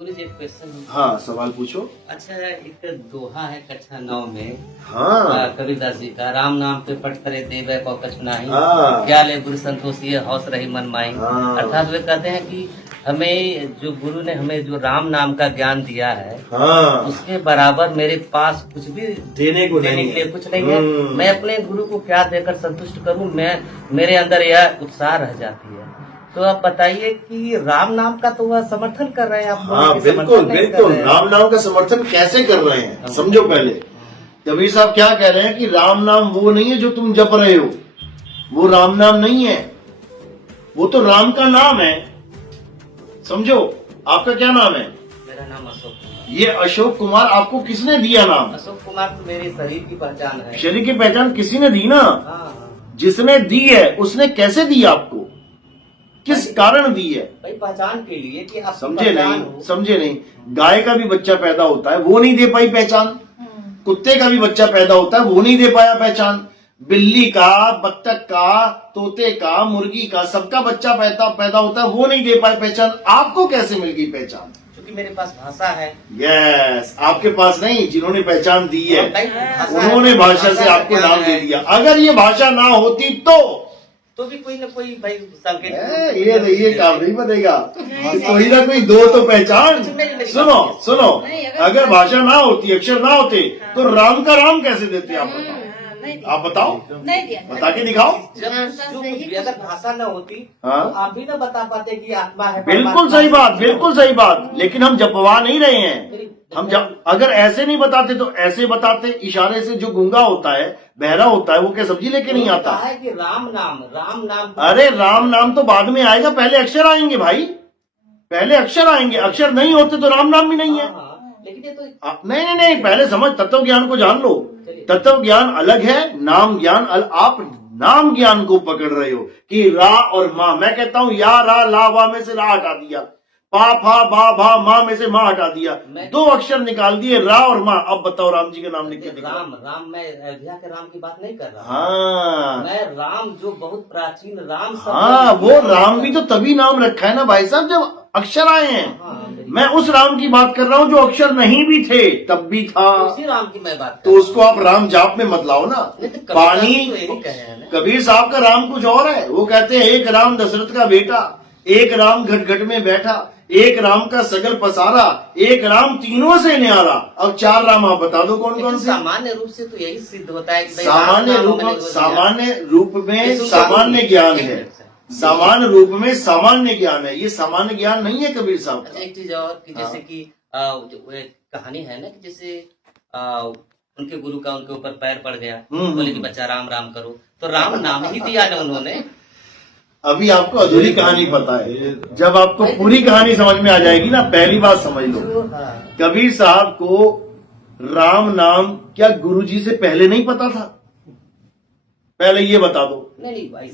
गुरु जी एक क्वेश्चन। हाँ, सवाल पूछो। अच्छा, एक दोहा है कक्षा 9 में हाँ कबीरदास जी का, राम नाम पे पट करे देवे को कछु नाही, हाँ। क्या ले गुरु संतोषी हौस रही मन माई। हाँ। अर्थात वे कहते हैं कि हमें जो गुरु ने हमें जो राम नाम का ज्ञान दिया है, हाँ, उसके बराबर मेरे पास कुछ भी देने को देने नहीं के लिए है। कुछ नहीं है। मैं अपने गुरु को क्या देकर संतुष्ट करूं, मैं मेरे अंदर यह उत्साह रह जाती है। तो आप बताइए कि राम नाम का तो वह समर्थन कर रहे हैं आप लोग, हाँ कि बिल्कुल समर्थन नहीं कर बिल्कुल। रहे हैं? राम नाम का समर्थन कैसे कर रहे हैं समझो पहले। कबीर साहब क्या कह रहे हैं कि राम नाम वो नहीं है जो तुम जप रहे हो, वो राम नाम नहीं है, वो तो राम का नाम है। समझो, आपका क्या नाम है? मेरा नाम अशोक कुमार। ये अशोक कुमार आपको किसने दिया नाम? अशोक कुमार तो मेरे शरीर की पहचान है। शरीर की पहचान किसी ने दी ना? हाँ हाँ, जिसने दी है उसने कैसे दी आपको, किस कारण दी है? भाई पहचान के लिए कि आप समझे नहीं, समझे नहीं। गाय का भी बच्चा पैदा होता है, वो नहीं दे पाई पहचान। कुत्ते का भी बच्चा पैदा होता है, वो नहीं दे पाया पहचान। बिल्ली का, बत्तख का, तोते का, मुर्गी का, सबका बच्चा पैदा होता है, वो नहीं दे पाए पहचान। आपको कैसे मिल गई पहचान? क्योंकि मेरे पास भाषा है। यस, आपके पास नहीं, जिन्होंने पहचान दी है भाषा उन्होंने है, भाषा से आपको ज्ञान नाम दे है। दिया। अगर ये भाषा ना होती तो भी कोई ना कोई भाई संकेत ये काम नहीं बनेगा। कोई ना कोई दो तो पहचान। सुनो सुनो, अगर भाषा ना होती, अक्षर ना होते, तो राम का राम कैसे देते आप बताओ? आप बताओ, नहीं दिया। बता के दिखाओ। अगर भाषा न होती हाँ। तो आप भी ना बता पाते कि आत्मा है। बिल्कुल सही बात, बिल्कुल सही बात। लेकिन हम जपवा नहीं रहे हैं। हम अगर ऐसे नहीं बताते तो ऐसे बताते। इशारे से जो गूंगा होता है, बहरा होता है, वो क्या सब्जी लेके नहीं आता है कि राम नाम। अरे राम नाम तो बाद में आएगा, पहले अक्षर आएंगे भाई, पहले अक्षर आएंगे। अक्षर नहीं होते तो राम नाम भी नहीं है। लेकिन ये तो नहीं, पहले समझ, तत्व ज्ञान को जान लो। तत्व ज्ञान अलग है, नाम ज्ञान आप नाम ज्ञान को पकड़ रहे हो कि रा और माँ। मैं कहता हूँ या रा ला वा में से रा हटा दिया, पा फा बा भा माँ में से माँ हटा दिया, दो अक्षर निकाल दिए, रा और माँ। अब बताओ राम जी का नाम लिख के दिखाओ। राम मैं अयोध्या के राम की बात नहीं कर रहा। हाँ, मैं राम जो बहुत प्राचीन राम। हाँ, वो राम भी तो तभी नाम रखा है ना भाई साहब, जब अक्षर आए हैं। मैं उस राम की बात कर रहा हूँ जो अक्षर नहीं भी थे तब भी था। उसी राम की मैं बात तो उसको आप राम जाप में मत लाओ ना। पानी, कबीर साहब का राम कुछ और है। वो कहते हैं एक राम दशरथ का बेटा, एक राम घट घट में बैठा, एक राम का सगल पसारा, एक राम तीनों से न्यारा। अब चार राम आप बता दो कौन कौन से? सामान्य रूप से तो यही सिद्ध होता है कि सामान्य रूप में सामान्य ज्ञान है। सामान्य रूप में सामान्य ज्ञान है, ये सामान्य ज्ञान नहीं है कबीर साहब। अच्छा, एक चीज और कि जैसे कि जो एक कहानी है ना कि जैसे उनके गुरु का उनके ऊपर पैर पड़ गया, बोले कि बच्चा राम राम करो, तो राम नाम ही दिया ना उन्होंने। अभी आपको अधूरी कहानी पता है, जब आपको पूरी कहानी समझ में आ जाएगी ना, पहली बात समझ लो। कबीर साहब को राम नाम क्या गुरुजी से पहले नहीं पता था? पहले ये बता दो।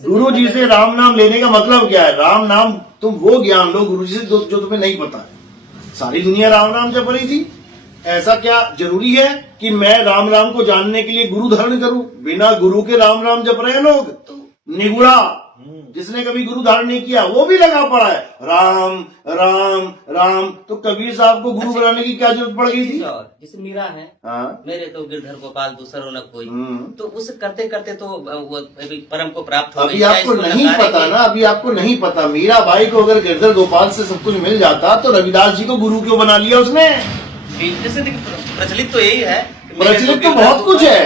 गुरु जी से राम नाम लेने का मतलब क्या है? राम नाम तुम वो ज्ञान लो गुरु जी से जो तुम्हें नहीं पता है। सारी दुनिया राम नाम जप रही थी, ऐसा क्या जरूरी है कि मैं राम राम को जानने के लिए गुरु धारण करूं? बिना गुरु के राम राम जप रहे हैं लोग। निगुड़ा जिसने कभी गुरु धारण नहीं किया वो भी लगा पड़ा है राम राम राम। तो कबीर साहब को गुरु बनाने की क्या जरूरत पड़ गई थी? जैसे मीरा है, हाँ? मेरे तो गिरधर गोपाल दूसरो न कोई, तो उस करते करते तो वो परम को प्राप्त हो गई। अभी आपको नहीं पता ना, अभी आपको नहीं पता। मीरा बाई को अगर गिरधर गोपाल से सब कुछ मिल जाता तो रविदास जी को गुरु क्यों बना लिया उसने? जैसे प्रचलित तो यही है, प्रचलित तो बहुत कुछ है।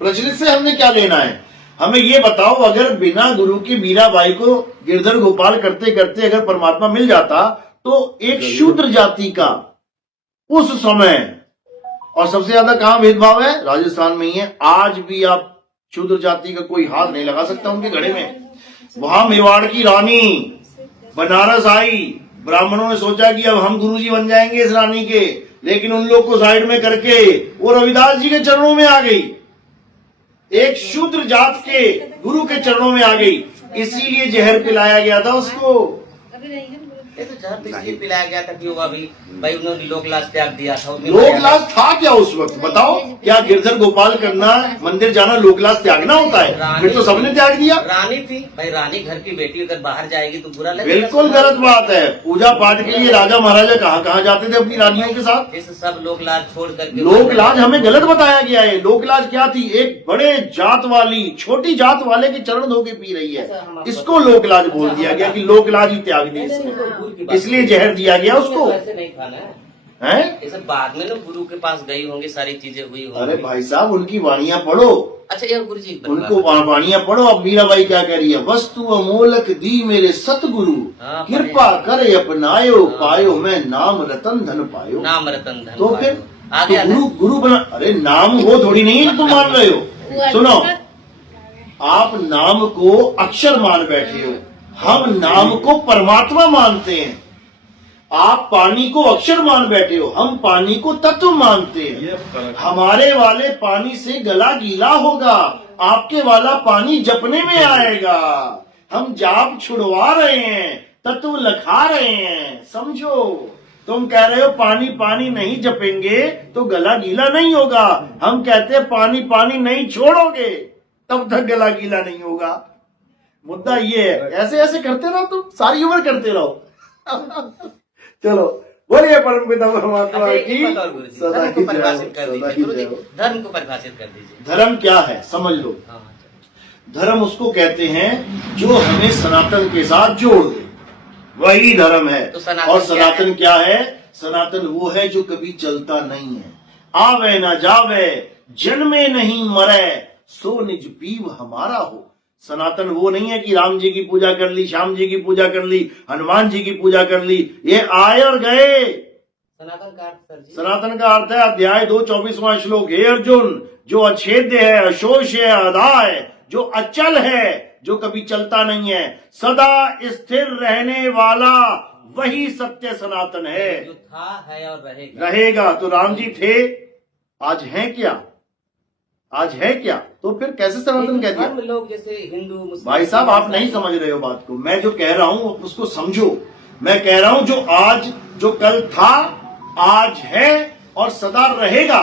प्रचलित से हमने क्या लेना है? हमें ये बताओ, अगर बिना गुरु की मीराबाई को गिरधर गोपाल करते करते अगर परमात्मा मिल जाता तो एक शूद्र जाति का उस समय, और सबसे ज्यादा कहां भेदभाव है? राजस्थान में ही है। आज भी आप शूद्र जाति का कोई हाथ नहीं लगा सकता उनके घड़े में। वहां मेवाड़ की रानी बनारस आई, ब्राह्मणों ने सोचा कि अब हम गुरुजी बन जाएंगे इस रानी के, लेकिन उन लोग को साइड में करके वो रविदास जी के चरणों में आ गई। एक शूद्र जात के गुरु के चरणों में आ गई, इसीलिए जहर पिलाया गया था उसको। ये तो जहर तो इसलिए पिलाया गया था कि वो अभी भाई उन्होंने लोकलाज त्याग दिया था। लोकलाज था क्या उस वक्त, बताओ? क्या गिरधर गोपाल करना, मंदिर जाना लोकलाज त्यागना होता है? फिर तो सबने त्याग दिया। रानी थी भाई, रानी घर की बेटी अगर बाहर जाएगी तो बुरा लगेगा। बिल्कुल गलत बात है। पूजा पाठ के लिए राजा महाराजा कहाँ जाते थे अपनी रानियों के साथ? इस सब लोकलाज छोड़ करके लोकलाज हमें गलत बताया गया है। लोकलाज क्या थी? एक बड़े जात वाली छोटी जात वाले के चरण धो के पी रही है, इसको लोकलाज बोल दिया गया कि लोकलाज ही त्याग दी, इसलिए जहर दिया गया उसको। ऐसे नहीं खाना है ये सब बाद में ना गुरु के पास गई होंगी, सारी चीजें हुई होंगी। अरे भाई साहब, उनकी वाणियां पढ़ो। अच्छा यार गुरु जी उनको वाणियां पढ़ो। अब मीराबाई क्या कह रही है? वस्तु अमोलक दी मेरे सतगुरु, कृपा करे अपनायो, पायो मैं नाम रतन धन पायो। नाम रतन धन तो फिर आगे तो गुरु बना। अरे नाम वो थोड़ी नहीं है जो तुम मान रहे हो। सुनो, आप नाम को अक्षर मान बैठे हो, हम नाम को परमात्मा मानते हैं। आप पानी को अक्षर मान बैठे हो, हम पानी को तत्व मानते हैं। हमारे वाले पानी से गला गीला होगा, आपके वाला पानी जपने में आएगा। हम जाप छुड़वा रहे हैं, तत्व लखा रहे हैं, समझो। तुम कह रहे हो पानी पानी नहीं जपेंगे तो गला गीला नहीं होगा। हम कहते हैं पानी पानी नहीं छोड़ोगे तब तक गला गीला नहीं होगा। मुद्दा ये है। ऐसे ऐसे करते रहो, तुम सारी उम्र करते रहो। चलो बोलिए परम पिता परमात्मा की सदा की जय। धर्म को परिभाषित कर दीजिए। धर्म क्या है समझ लो। धर्म उसको कहते हैं जो हमें सनातन के साथ जोड़ दे, वही धर्म है। तो सनातन और सनातन क्या है? सनातन वो है जो कभी चलता नहीं है। आवे ना जावे, जन्मे नहीं मरे, सो निज पीव हमारा हो। सनातन वो नहीं है कि राम जी की पूजा कर ली, श्याम जी की पूजा कर ली, हनुमान जी की पूजा कर ली, ये आए और गए। सनातन का अर्थ सर जी? सनातन का अर्थ है अध्याय 2 24वां श्लोक, हे अर्जुन, जो अछेद्य है, अशोष है, अदा है, जो अचल है, जो कभी चलता नहीं है, सदा स्थिर रहने वाला, वही सत्य सनातन है। जो था है और रहेगा। तो राम जी थे, आज हैं क्या? आज है क्या? तो फिर कैसे सनातन कह दिया? लोग जैसे हिंदू मुस्लिम। भाई साहब, आप नहीं समझ रहे हो बात को। मैं जो कह रहा हूं उसको समझो। मैं कह रहा हूं जो आज, जो कल था, आज है और सदा रहेगा,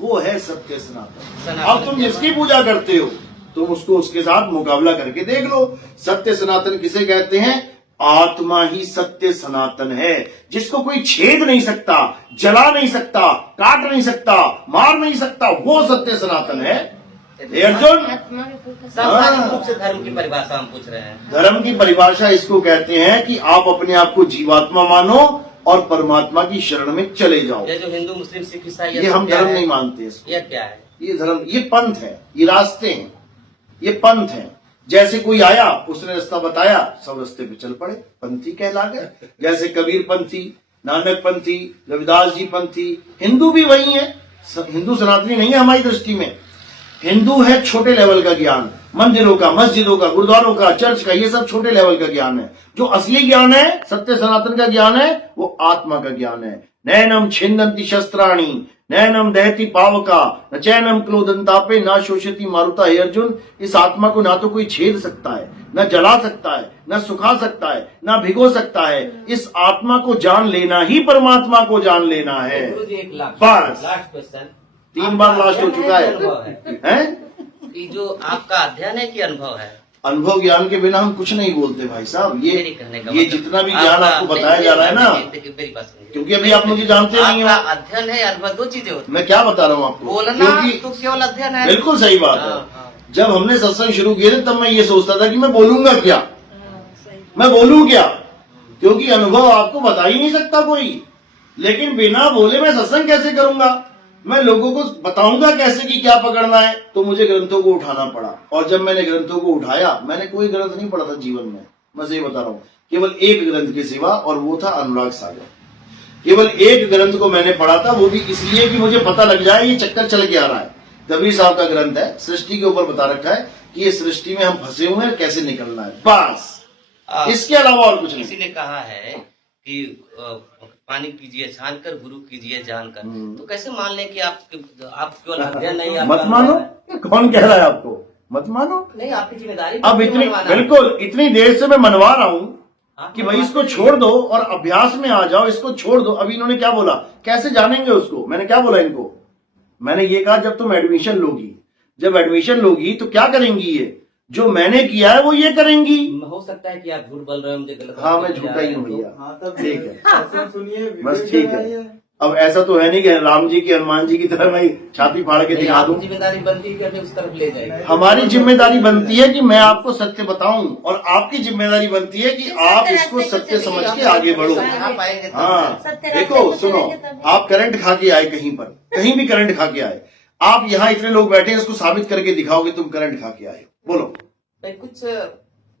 वो है सत्य सनातन। अब तुम जिसकी पूजा करते हो तुम उसको उसके साथ मुकाबला करके देख लो। सत्य सनातन किसे कहते हैं? आत्मा ही सत्य सनातन है, जिसको कोई छेद नहीं सकता, जला नहीं सकता, काट नहीं सकता, मार नहीं सकता, वो सत्य सनातन है। अर्जुन, सांसारिक रूप से धर्म की परिभाषा हम पूछ रहे हैं। धर्म की परिभाषा इसको कहते हैं कि आप अपने आप को जीवात्मा मानो और परमात्मा की शरण में चले जाओ। ये जो हिंदू मुस्लिम सिख ईसाई, ये हम धर्म नहीं मानते इसको। ये क्या है? ये धर्म, ये पंथ है, ये रास्ते हैं, ये पंथ है। जैसे कोई आया, उसने रास्ता बताया, सब रास्ते पे चल पड़े, पंथी कहला गए। जैसे कबीर पंथी, नानक पंथी, रविदास जी पंथी। हिंदू भी वही है। हिंदू सनातनी नहीं है हमारी दृष्टि में। हिंदू है छोटे लेवल का ज्ञान, मंदिरों का, मस्जिदों का, गुरुद्वारों का, चर्च का, ये सब छोटे लेवल का ज्ञान है। जो असली ज्ञान है, सत्य सनातन का ज्ञान है, वो आत्मा का ज्ञान है। नैनम छिन्दन्ति शस्त्राणि, नैनम दहति पावका, न चैनम क्लोदंतापे, न शोषति मारुता। हे अर्जुन, इस आत्मा को ना तो कोई छेद सकता है, न जला सकता है, न सुखा सकता है, न भिगो सकता है। इस आत्मा को जान लेना ही परमात्मा को जान लेना है। बस, लास्ट क्वेश्चन, 3 बार लास्ट हो चुका है। ये जो आपका अध्ययन है कि अनुभव है? अनुभव ज्ञान के बिना हम कुछ नहीं बोलते भाई साहब। ये जितना भी ज्ञान आपको बताया जा रहा है ना, क्योंकि अभी आप मुझे जानते नहीं हो। अध्ययन है अनुभव, दो चीजें होती हैं। मैं क्या बता रहा हूँ आपको, बोलना तो केवल अध्ययन है। बिल्कुल सही बात है। जब हमने सत्संग शुरू किए थे तब मैं ये सोचता था कि मैं बोलूंगा क्या, मैं बोलूं क्या, क्योंकि अनुभव आपको बता ही नहीं सकता कोई। लेकिन बिना बोले मैं सत्संग कैसे करूंगा? मैं लोगों को बताऊंगा कैसे कि क्या पकड़ना है? तो मुझे ग्रंथों को उठाना पड़ा। और जब मैंने ग्रंथों को उठाया, मैंने कोई ग्रंथ नहीं पढ़ा था जीवन में, मैं सही बता रहा हूँ, केवल एक ग्रंथ के सिवा, और वो था अनुराग सागर। केवल एक ग्रंथ को मैंने पढ़ा था, वो भी इसलिए कि मुझे पता लग जाए ये चक्कर चल के आ रहा है। कबीर साहब का ग्रंथ है, सृष्टि के ऊपर बता रखा है कि ये सृष्टि में हम फंसे हुए हैं, कैसे निकलना है, बस। इसके अलावा और कुछ नहीं। किसी ने कहा है कि पानी कीजिए छान कर, गुरु कीजिए जानकर। तो कैसे मान लें कि आप केवल अध्ययन नहीं? मत मानो। कौन कह रहा है आपको मत मानो? नहीं, आपकी जिम्मेदारी। अब इतनी, बिल्कुल इतनी देर से मैं मनवा रहा हूँ कि भाई इसको छोड़ दो और अभ्यास में आ जाओ, इसको छोड़ दो। अभी इन्होंने क्या बोला, कैसे जानेंगे उसको? मैंने क्या बोला इनको? मैंने ये कहा जब तुम एडमिशन लोगी, जब एडमिशन लोगी तो क्या करेंगी? ये जो मैंने किया है वो ये करेंगी। हो सकता है कि आप झूठ बोल रहे हो, मुझे गलत। हाँ, मैं झूठा ही हूँ भैया। हाँ, तब ठीक है, सुनिए, बस ठीक है। अब ऐसा तो है नहीं कि राम जी की, हनुमान जी की तरह मैं छाती फाड़ के दिखा दूं। जिम्मेदारी बनती है कि हमें उस तरफ ले जाए। हमारी जिम्मेदारी बनती है कि मैं आपको सत्य बताऊं, और आपकी जिम्मेदारी बनती है कि आप इसको सत्य समझ के आगे बढ़ो। हाँ, देखो सुनो, आप करंट खा के आए कहीं पर, कहीं भी करंट खा के आए, आप यहाँ इतने लोग बैठे हैं, इसको साबित करके दिखाओगे तुम करंट खा के आए, बोलो। कुछ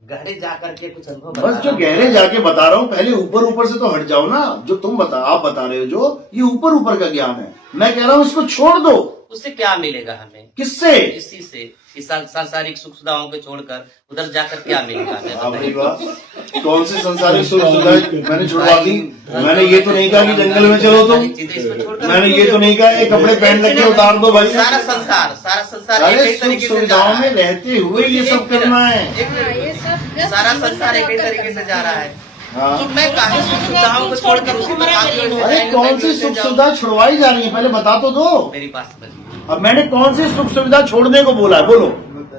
गहरे जा करके कुछ अनुभव बस जो गहरे जाके बता रहा हूँ, पहले ऊपर ऊपर से तो हट जाओ ना। जो तुम आप बता रहे हो, जो ये ऊपर ऊपर का ज्ञान है, मैं कह रहा हूँ इसको छोड़ दो। उससे क्या मिलेगा हमें? किससे? इसी से, इस सांसारिक सुख सुविधाओं को छोड़कर उधर जाकर क्या मिलेगा हमें? कौन से संसारिक सुख सुविधाएं मैंने छुड़वा दी? मैंने ये तो नहीं कहा कि जंगल में चलो तुम, मैंने ये तो नहीं कहा ये कपड़े पहन रखे उतार दो भाई। सारा संसार अरे सुख सुविधाओं में रहते हुए ये सब करना है। सारा संसार एक ही तरीके से जा रहा है। हाँ। तो मैं काफी सुख सुविधाओं को छोड़कर उसी पर आगे बढ़ अरे जाएंगे। कौन सी सुख सुविधा छुड़वाई जा रही है, पहले बता तो दो। मेरी पास अब मैंने कौन सी सुख सुविधा छोड़ने को बोला है, बोलो।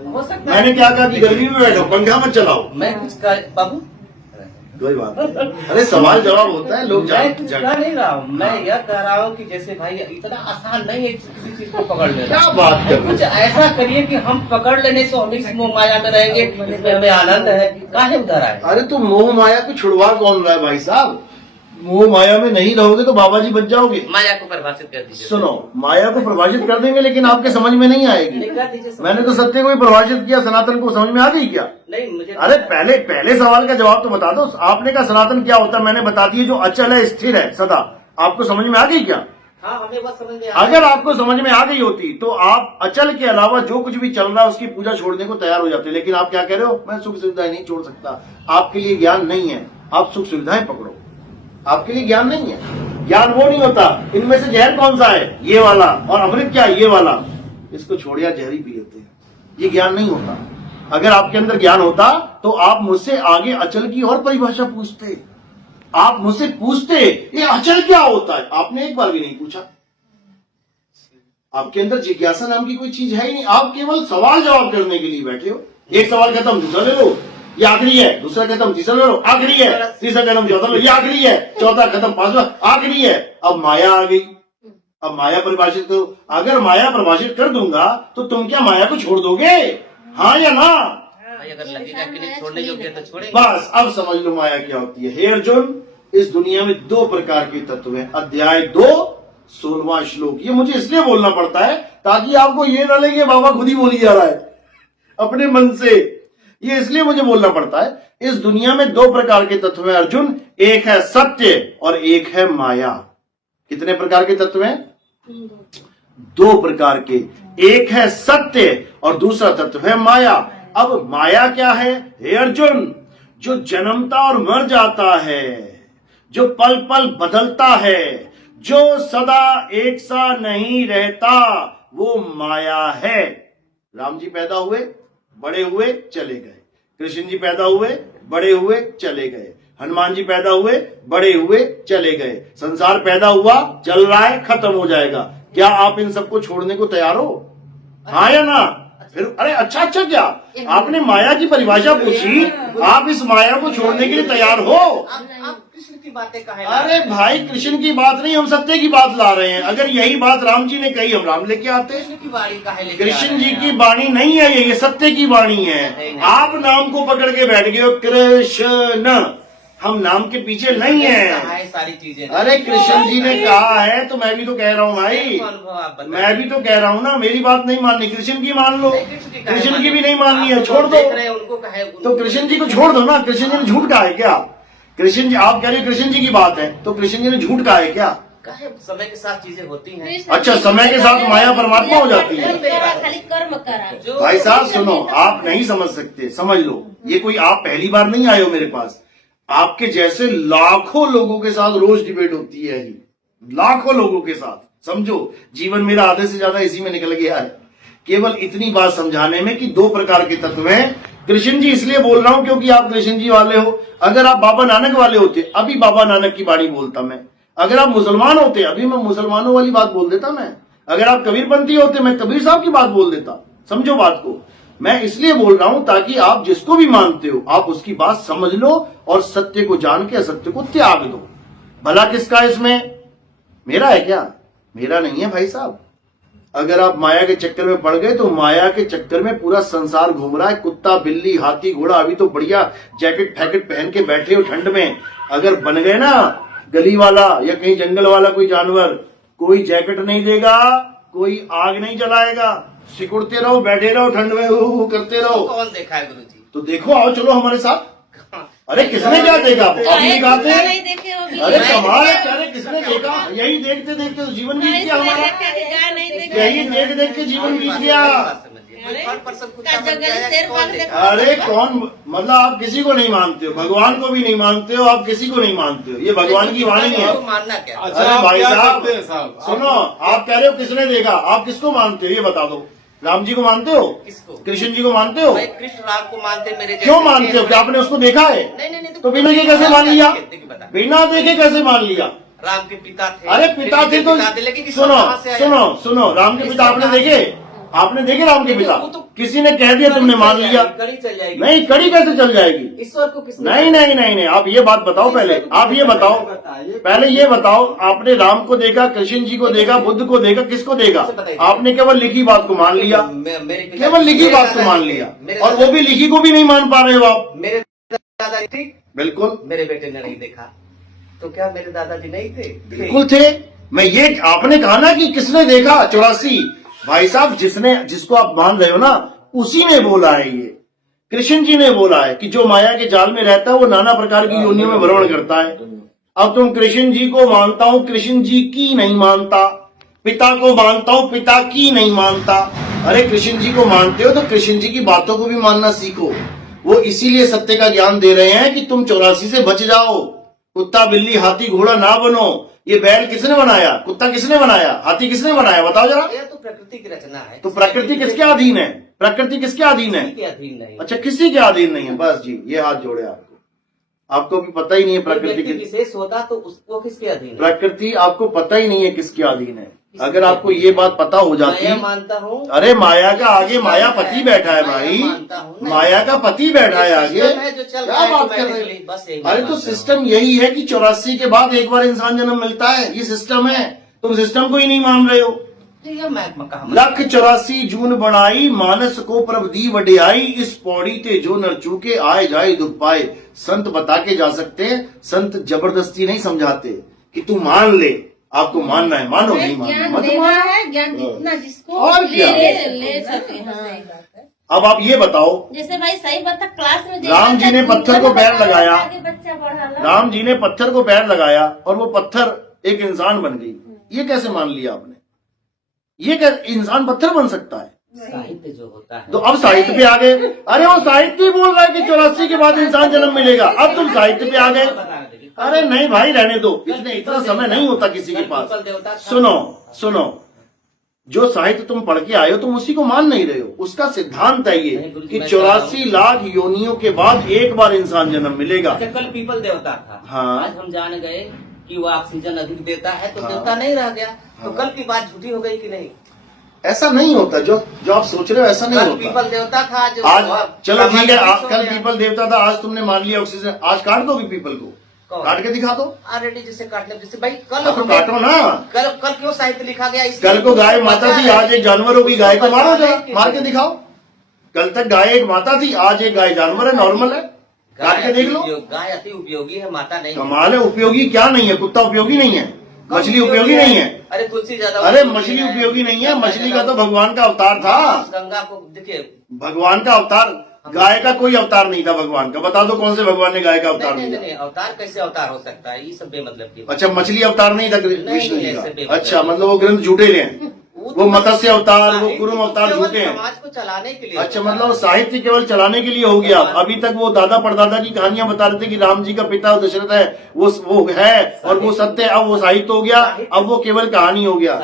हो सकता मैंने क्या कहा कि गर्मी में बैठो, पंखा मत चलाओ। मैं कुछ बाबू कोई बात नहीं, अरे सवाल जवाब होता है, लोग मैं कुछ कह नहीं रहा हूँ। मैं यह कह रहा हूँ कि जैसे भाई इतना आसान नहीं है किसी चीज को पकड़ लेना। क्या बात कर रहे कुछ ऐसा करिए कि हम पकड़ लेने से हम इस मोह माया में रहेंगे, इसमें हमें आनंद है। काहे उधर आए? अरे तो मोह माया को छुड़वा कौन रहा है भाई साहब? मोह माया में नहीं रहोगे तो बाबा जी बच जाओगे। माया को परिभाषित कर दीजिए। सुनो, माया को परिभाषित कर देंगे लेकिन आपके समझ में नहीं आएगी। कर दीजिए। मैंने तो सत्य को ही परिभाषित किया, सनातन को समझ में आ गई क्या? नहीं मुझे। अरे पहले सवाल का जवाब तो बता दो। आपने कहा सनातन क्या होता है, मैंने बता दिया जो अचल है, स्थिर है सदा। आपको समझ में आ गई क्या? हाँ, हमें बस समझ में अगर आपको समझ में आ गई होती तो आप अचल के अलावा जो कुछ भी चल रहा है उसकी पूजा छोड़ने को तैयार हो जाते। लेकिन आप क्या कह रहे हो, मैं सुख सुविधाएं नहीं छोड़ सकता। आपके लिए ज्ञान नहीं है, आप सुख सुविधाएं पकड़ो। आपके लिए ज्ञान नहीं है। ज्ञान वो नहीं होता, इनमें से जहर कौन सा है, ये वाला, और अमृत क्या है, ये वाला। इसको छोड़ या जहर ही पी लेते हैं। ये ज्ञान नहीं होता। अगर आपके अंदर ज्ञान होता तो आप मुझसे आगे अचल की और परिभाषा पूछते। आप मुझसे पूछते ये अचल क्या होता है, आपने एक बार भी नहीं पूछा। आपके अंदर जिज्ञासा नाम की कोई चीज है ही नहीं। आप केवल सवाल जवाब करने के लिए बैठे हो। एक सवाल खत्म, दूसरा ले लो, ये आखिरी है। दूसरा खत्म, तीसरा ले लो, आखिरी है। तीसरा खत्म, चौथा लो, ये आखिरी है। चौथा खत्म, पांचवा आखिरी है। अब माया आ गई। अब माया परिभाषित करो। अगर माया परिभाषित कर दूंगा तो तुम क्या माया को छोड़ दोगे, हाँ या ना? भाई अगर लगेगा कि नहीं छोड़ने योग्य तो छोड़ेंगे। बस अब समझ लो माया क्या होती है। हे अर्जुन, इस दुनिया में दो प्रकार के तत्व हैं। अध्याय 2 16वां श्लोक। ये मुझे इसलिए बोलना पड़ता है ताकि आपको ये ना लगे बाबा खुद ही बोली जा रहा है अपने मन से। ये इसलिए मुझे बोलना पड़ता है। इस दुनिया में दो प्रकार के तत्व हैं अर्जुन, एक है सत्य और एक है माया। कितने प्रकार के तत्व हैं? 2 प्रकार के। एक है सत्य और दूसरा तत्व है माया। अब माया क्या है? हे अर्जुन, जो जन्मता और मर जाता है, जो पल पल बदलता है, जो सदा एक सा नहीं रहता, वो माया है। राम जी पैदा हुए, बड़े हुए, चले गए। कृष्ण जी पैदा हुए, बड़े हुए, चले गए। हनुमान जी पैदा हुए, बड़े हुए, चले गए। संसार पैदा हुआ, चल रहा है, खत्म हो जाएगा। क्या आप इन सबको छोड़ने को तैयार हो, हाँ या ना? फिर अरे अच्छा क्या आपने माया की परिभाषा पूछी, आप इस माया को छोड़ने के लिए तैयार हो? आप कृष्ण की बातें कहे? अरे भाई, कृष्ण की बात नहीं, हम सत्य की बात ला रहे हैं। अगर यही बात राम जी ने कही, हम राम लेके आते। कृष्ण की वाणी कहे लेके कृष्ण जी की वाणी नहीं है ये सत्य की वाणी है। आप नाम को पकड़ के बैठ गए हो, कृष्ण। हम नाम के पीछे नहीं है सारी चीजें। अरे कृष्ण जी ने कहा है तो मैं भी तो कह रहा हूँ भाई, मैं भी तो कह रहा हूँ ना। मेरी बात नहीं माननी, कृष्ण की मान लो। कृष्ण की भी नहीं माननी है, छोड़ दो। तो कृष्ण जी को छोड़ दो ना। कृष्ण जी ने झूठ कहा है क्या? कृष्ण जी, आप कह रहे हो कृष्ण जी की बात है, तो कृष्ण जी ने झूठ कहा है क्या? समय के साथ चीजें होती हैं। अच्छा, समय के साथ माया परमात्मा हो जाती है। खाली कर्म करा। भाई साहब सुनो, आप नहीं समझ सकते, समझ लो। ये कोई आप पहली बार नहीं आए हो मेरे पास। आपके जैसे लाखों लोगों के साथ रोज डिबेट होती है, लाखों लोगों के साथ। समझो, जीवन मेरा आधे से ज्यादा इसी में निकल गया है, केवल इतनी बात समझाने में कि 2 प्रकार के तत्व हैं, कृष्ण जी इसलिए बोल रहा हूं क्योंकि आप कृष्ण जी वाले हो। अगर आप बाबा नानक वाले होते अभी बाबा नानक की बाणी बोलता मैं। अगर आप मुसलमान होते अभी मैं मुसलमानों वाली बात बोल देता मैं। अगर आप कबीरपंथी होते मैं कबीर साहब की बात बोल देता। समझो बात को। मैं इसलिए बोल रहा हूं ताकि आप जिसको भी मानते हो आप उसकी बात समझ लो और सत्य को जान के असत्य को त्याग दो। भला किसका इसमें? मेरा है क्या? मेरा नहीं है भाई साहब। अगर आप माया के चक्कर में पड़ गए तो माया के चक्कर में पूरा संसार घूम रहा है। कुत्ता बिल्ली हाथी घोड़ा अभी तो बढ़िया जैकेट फैकेट पहन के बैठे हो ठंड में। अगर बन गए ना गली वाला या कहीं जंगल वाला कोई जानवर, कोई जैकेट नहीं देगा, कोई आग नहीं जलाएगा, सिकुड़ते रहो बैठे रहो ठंड में करते रहो। कौन देखा है गुरुजी? तो देखो आओ चलो हमारे साथ। अरे किसने क्या देखा? आप नहीं गाते? नहीं देखे वो भी। अरे कमाल है। अरे किसने देखा? यही देखते देखते तो जीवन बीत गया हमारा। नहीं देखे। यही देख देख के जीवन बीत गया। शेर पाग देखा। अरे कौन? मतलब आप किसी को नहीं मानते हो, भगवान को भी नहीं मानते हो, आप किसी को नहीं मानते हो। ये भगवान की वाणी है। मानना क्या? अरे भाई साहब सुनो, आप कह रहे हो किसने देखा, आप किसको मानते हो ये बता दो। राम जी को मानते हो? किसको? कृष्ण जी को मानते हो? भाई कृष्ण राम को मानते मेरे क्यों मानते हो? क्या आपने उसको देखा है? नहीं तो बिना देखे कैसे मान लिया? बता। बिना देखे कैसे मान लिया? राम के पिता थे। अरे पिता थे तो लेकिन सुनो सुनो सुनो, राम के पिता आपने देखे? आपने देखे राम के पिता? किसी ने कह दिया तुमने मान लिया? कड़ी चल जाएगी। नहीं, कड़ी कैसे चल जाएगी? ईश्वर को किसने? नहीं नहीं नहीं नहीं, आप ये बात बताओ पहले। आप ये बताओ पहले, ये बताओ आपने राम को देखा, कृष्ण जी को देखा, बुद्ध को देखा, किसको देखा? आपने केवल लिखी बात को मान लिया, केवल लिखी बात को मान लिया, और वो भी लिखी को भी नहीं मान पा रहे हो आप। मेरे दादाजी ठीक, बिल्कुल मेरे बेटे ने नहीं देखा तो क्या मेरे दादाजी नहीं थे? बिल्कुल थे। मैं ये आपने कहा ना कि किसने देखा 84। भाई साहब जिसको आप मान रहे हो ना उसी ने बोला है। ये कृष्ण जी ने बोला है कि जो माया के जाल में रहता है वो नाना प्रकार की योनियों में भ्रमण करता है। अब तुम कृष्ण जी को मानता हूं, कृष्ण जी की नहीं मानता। पिता को मानता हूं, पिता की नहीं मानता। अरे कृष्ण जी को मानते हो तो कृष्ण जी की बातों को भी मानना सीखो। वो इसीलिए सत्य का ज्ञान दे रहे हैं कि तुम 84 से बच जाओ। कुत्ता बिल्ली हाथी घोड़ा ना बनो। ये बैल किसने बनाया? कुत्ता किसने बनाया? हाथी किसने बनाया? बताओ जरा। यह तो प्रकृति की रचना है। तो प्रकृति किसके अधीन है? प्रकृति किसके अधीन है? किसी के अधीन नहीं। अच्छा, किसी के अधीन नहीं है। बस जी, ये हाथ जोड़े आपको भी पता ही नहीं है प्रकृति व्यक्ति विशेष होता तो उसको किसके अधीन है? प्रकृति आपको पता ही नहीं है किसके अधीन है। अगर आपको ये बात पता हो जाती, मैं मानता हूँ। अरे माया का आगे माया पति बैठा है भाई, माया का पति बैठा है आगे। क्या बात कर रहे हैं? अरे तो सिस्टम यही है कि 84 के बाद एक बार इंसान जन्म मिलता है। ये सिस्टम है, तुम सिस्टम को ही नहीं मान रहे हो। लख 84 जून बनाई, मानस को प्रभ दी वडियाई। इस पौड़ी ते जो नर चूके, आए जाए दुख पाए। संत बता के जा सकते हैं, संत जबरदस्ती नहीं समझाते कि तू मान ले। आपको मानना है मानो, नहीं मानना मत मानो। है ज्ञान जितना जिसको और क्या? ले सके। हाँ। अब आप ये बताओ, जैसे भाई सही बात है, क्लास में राम जी ने पत्थर को पैर लगाया, आगे बच्चा बढ़ा ला। राम जी ने पत्थर को पैर लगाया और वो पत्थर एक इंसान बन गई। ये कैसे मान लिया आपने? ये कैसे इंसान पत्थर बन सकता है? साहित्य जो होता है तो अब साहित्य पे आ गए। अरे वो साहित्य ही बोल रहा है कि 84 के बाद इंसान जन्म मिलेगा। अब तुम साहित्य पे आ गए। अरे नहीं भाई, रहने दो। इतना समय नहीं होता किसी के पास। सुनो, जो साहित्य तुम पढ़ के आए हो तुम उसी को मान नहीं रहे हो। उसका सिद्धांत है ये कि 84 लाख योनियों के बाद एक बार इंसान जन्म मिलेगा। कल पीपल देवता था। हाँ। आज हम जान गए कि वो ऑक्सीजन अधिक देता है तो हाँ। देवता नहीं रह गया। तो कल की बात झूठी हो गई कि नहीं? ऐसा नहीं होता। जो आप सोच रहे हो ऐसा नहीं कल होता। पीपल देवता था आज चलो ठीक है, कल पीपल देवता था, आज तुमने मान लिया ऑक्सीजन। आज काट दोगे पीपल को? काट के दिखा दो। ऑलरेडी जिसे काटने, जैसे भाई कल तो काटो ना। कल क्यों साहित्य लिखा गया? कल को गाय माता थी, आज एक जानवर होगी। गाय को मारो जरा, मार के दिखाओ। कल तक गाय एक माता थी, आज एक गाय जानवर है, नॉर्मल है। काट के देख लो। गाय अति उपयोगी है, माता नहीं। कमाल है, उपयोगी क्या नहीं है? कुत्ता उपयोगी नहीं है? मछली उपयोगी नहीं है? अरे तुलसी ज्यादा। अरे मछली उपयोगी नहीं है? मछली का तो भगवान का अवतार था। गंगा को देखिए, भगवान का अवतार। गाय का कोई अवतार नहीं था भगवान का। बता दो कौन से भगवान ने गाय का अवतार नहीं, दिया? नहीं, अवतार कैसे अवतार हो सकता है? ये सब बेमतलब की। अच्छा, मछली अवतार नहीं था विष्णु जी नहीं, का? अच्छा, मतलब वो ग्रंथ झूठे हैं। वो मत्स्य अवतार, वो कुरुम अवतार झूठे हैं। समाज को चलाने के लिए। अच्छा, मतलब साहित्य केवल चलाने के लिए हो गया। अभी तक वो दादा परदादा की कहानियां बता रहे थे कि राम जी का पिता दशरथ है, वो है और वो सत्य है। अब वो साहित्य हो गया, अब वो केवल कहानी हो गया।